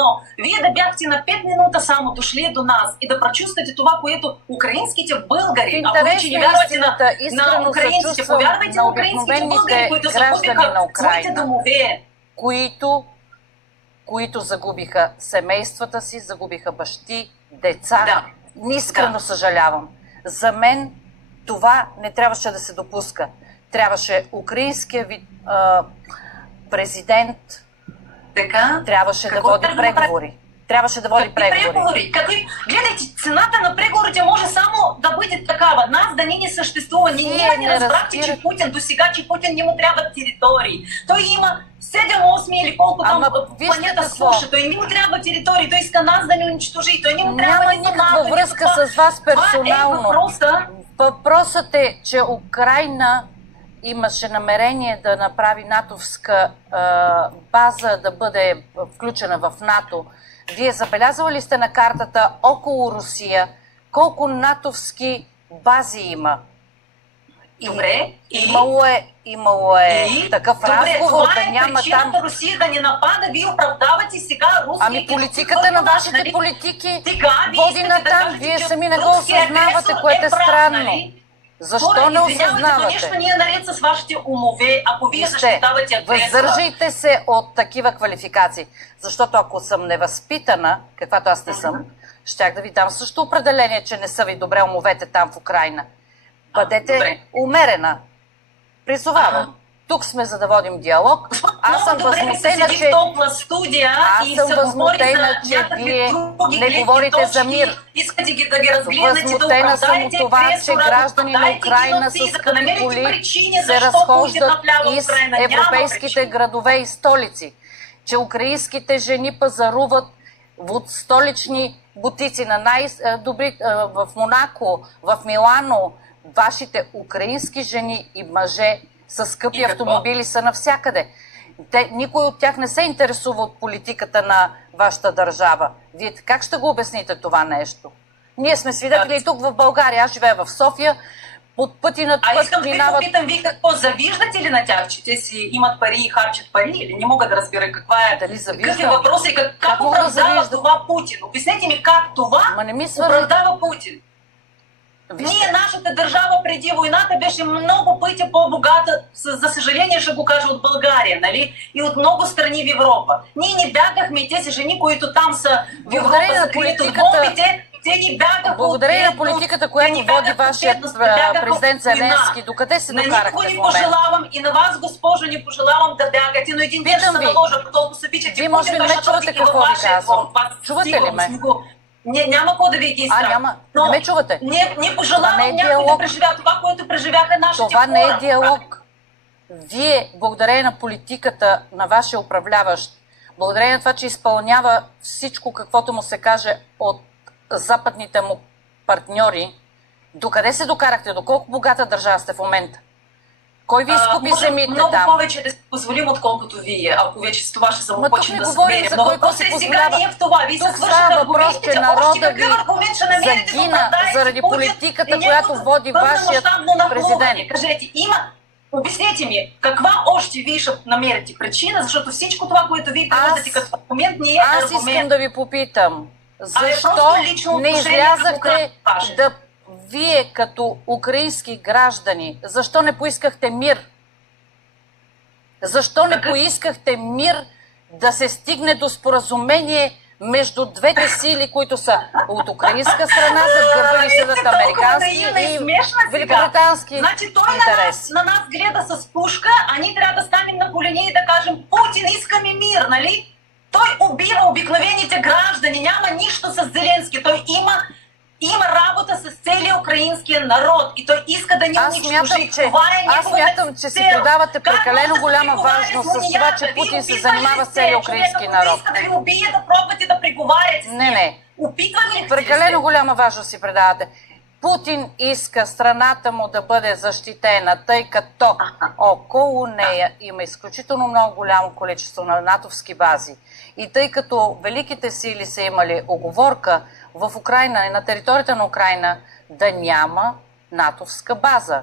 едно. Вие да бяхте на 5 минута само дошли до нас и да прочувствате това, което украинските българи, ако вече не вярвате на украинците, повярвайте на украинските българи, които загубиха своите домове. Които загубиха семействата си, загубиха бащи, деца. Да. Искрено съжалявам. За мен това не трябваше да се допуска. Трябваше украинския президент трябваше да води преговори. Трябваше да води преговори. Гледайте, цената на преговорите може само да бъде такава. Нас да не съществува. Ние не разбрахте, че Путин до сега, че Путин не му трябват територии. Той има 7-8 или колко там планета слуша. Той не му трябва територии. Той иска нас да ни унищожи. Той не му трябва няма никаква връзка с вас персонално. Въпросът е, че Украйна имаше намерение да направи натовска база, да бъде включена в НАТО. Вие забелязали ли сте на картата около Русия колко натовски бази има? Добре. Имало е такъв разговор, да няма причината там... Русия да ни напада, вие оправдавате сега руския... Ами политиката на вашите политики води натам. Вие сами не го осъзнавате, което е странно. Защо не осъзнавате? Нещо ние наред с вашите умове, ако вие защитавате агресора. Въздържайте се от такива квалификации, защото ако съм невъзпитана, каквато аз не съм, щях да ви дам също определение, че не са ви добре умовете там в Украйна. Бъдете умерена. Призовавам. Тук сме за да водим диалог. Аз съм възмутена, че вие не говорите за мир. Възмутена съм от това, че граждани на Украйна с скъпи коли се разхождат из европейските градове и столици. Че украинските жени пазаруват в столични бутици на най-добри в Монако, в Милано. Вашите украински жени и мъже с скъпи автомобили са навсякъде. Никой от тях не се интересува от политиката на вашата държава. Вие как ще го обясните това нещо? Ние сме свидетели тук в България. Аз живея в София. Под пъти над път искам да попитам, вие какво завиждате ли на тях, че те си имат пари и харчат пари? Или не мога да разбера каква е въпрос и как оправдава това Путин? Обяснете ми как това оправдава Путин. Ние, нашата държава преди войната беше много пъти по-богата, за съжаление ще го кажа, от България, нали? И от много страни в Европа. Ние не бягахме, тези жени, които там са в Европа, закрити от бомбите, те ни бягаха. Благодарение на политиката, която води вашият президент Зеленски, докъде се докарахте в момента? Никой не пожелавам и на вас, госпожо, не пожелавам да бягате, но един ден ще се наложа, по толкова се обичате. Вие може би не ме чувате какво ви казвам. Чувате ли ме? Няма какво да ви ги изтрам. Не ме чувате. Не пожелавам някой да преживя това, което преживяха нашите хора. Това не е диалог. Вие, благодарение на политиката на вашия управляващ, благодарение на това, че изпълнява всичко, каквото му се каже от западните му партньори, докъде се докарахте? До колко богата държава сте в момента? Кой ви изкупи земите много там? Много повече да си позволим, отколкото вие, ако вече с това ще се започне да говорим за кой какво си позволява. Тук става въпрос, че народа ви загина заради политиката, която води вашият президент. Кажете, обяснете ми, каква още вие ще намерите причина, защото всичко това, което вие привеждате като аргумент, не е аргумент. Аз искам да ви попитам, защо не излязахте да... Вие като украински граждани, защо не поискахте мир? Защо не поискахте мир да се стигне до споразумение между двете сили, които са от украинска страна, за гърба ни седат американски и великобритански интереси? Значи той на нас гледа с пушка, а ние трябва да станем на колени и да кажем: Путин, искаме мир, нали? Той убива обикновените граждани, няма нищо с Зеленски, той има работа с целия украинския народ и той иска да ни унищожи. Аз смятам, че си придавате прекалено голяма важност с това, че Путин се занимава с целия украински народ. Иска да ви убие, да пробвате да преговаряте с нея. Не. Опитвали ли прекалено голяма важност си предавате. Путин иска страната му да бъде защитена, тъй като около нея има изключително много голямо количество на натовски бази. И тъй като великите сили са имали уговорка в Украйна и на територията на Украйна да няма натовска база.